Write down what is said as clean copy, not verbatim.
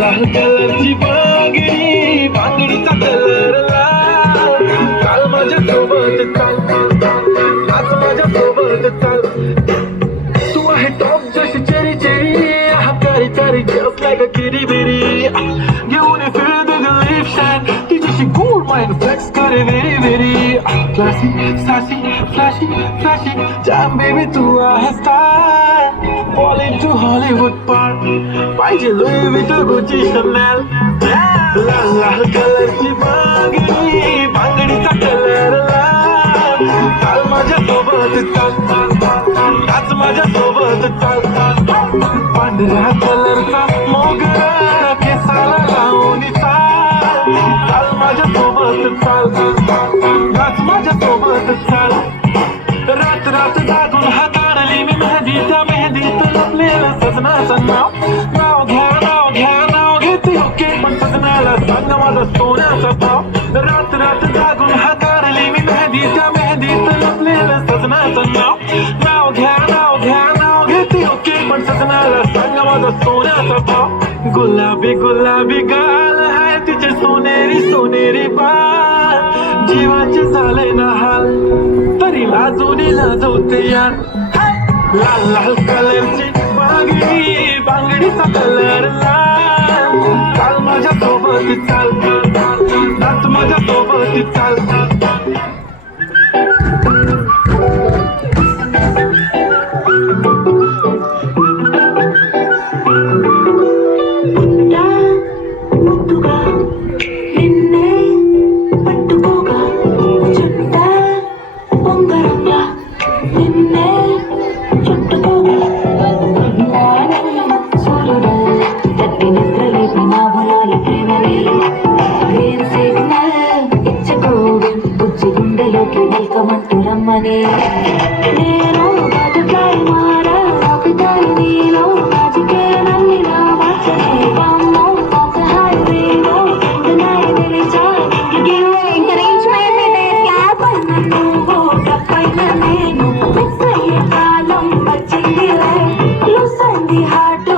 लाल कलरची बांगडी, बांगडीचा कलर लाल. चाल माझ्या सोबत चाल, नाच माझ्या सोबत चाल. तू आहे टॉप जशी चेरी चेरी, कारी कारी just like a kitty bitty. घेऊन ये फिर दे लिप शाईन, तिच्याशी gold mine flex करे very very. Classy, sassy, flashy, flashy, jam baby तू आहे star. Fall into Hollywood part, पाहिजे Louis Vuitton, Gucci, Chanel. लाल लाल कलरची बांगडी, बांगडीचा कलर लाल. चाल माझ्या सोबत चाल, नाच माझ्या सोबत चाल. पांढऱ्या कलरचा मोगरा केसाला लावून चाल. चाल माझ्या सोबत चाल, नाच माझ्या सोबत चाल. रात रात जागून हाताळली मी मेहंदी, त्या मेहंदीत लपलेलं सजनाचं नाव. नाव घ्या नाव घ्या नाव घेते ओके, पण सजनाला सांग माझा सोन्याचा भाव. रात रात जागून हाताळली मी मेहंदी, त्या मेहंदीत लपलेलं सजनाचं नाव. नाव घ्या नाव घ्या नाव घेते ओके, पण सजनाला सांग माझा सोन्याचा भाव. गुलाबी गुलाबी गाल आहे तिचे सोनेरी सोनेरी बाल. जीवाचे झाले ना हाल, तरी लाजून लाजवते यार. लाल लाल कलरची बांगडी, बांगडीचा कलर लाल. चाल माझ्या सोबत चाल, नाच माझ्या सोबत चाल. నేను బటర్ఫ్లై మారా ఆకుతాయి నీలో మ్యాజికే నన్నిలా మార్చనే వామ్మో ఒక హైవేలో గుండెనాయి నిలిచాయి you encourage my minute gap నన్ను పైన నేను మిస్ అయ్యే కాలం వచ్చిందిలే లూస్ అయింది హార్ట్